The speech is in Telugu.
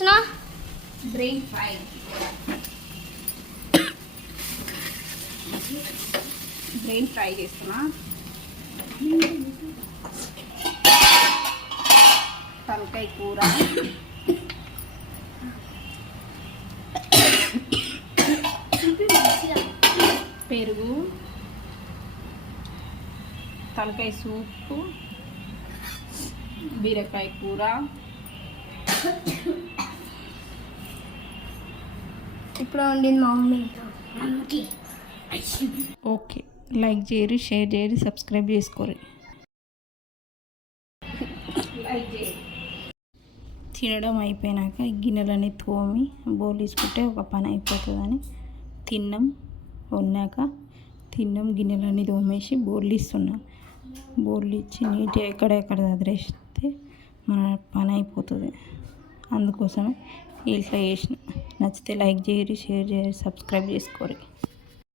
చేస్తున్నా? Brain fry. బ్రెయిన్ ఫ్రై చేస్తున్నా. తలకాయ కూర, పెరుగు, తలకాయ సూపు, బీరకాయ కూర. ఇప్పుడు వండింది మా మమ్మీ. ఓకే, లైక్ చేయరు, షేర్ చేయరు, సబ్స్క్రైబ్ చేసుకోరు. తినడం అయిపోయినాక గిన్నెలన్నీ తోమి బౌల్ తీసుకుంటే ఒక పని అయిపోతుందని వండాక గిన్నెలన్నీ తోమేసి బౌల్ ఇస్తున్నాం. బౌల్ ఇచ్చి నీట్గా ఎక్కడెక్కడ వదిలేస్తే మన పని అయిపోతుంది. అందుకోసమే ఇట్లా చేసిన. నచ్చితే లైక్ చేయరు, షేర్ చేయరు, సబ్స్క్రైబ్ చేసుకోరు.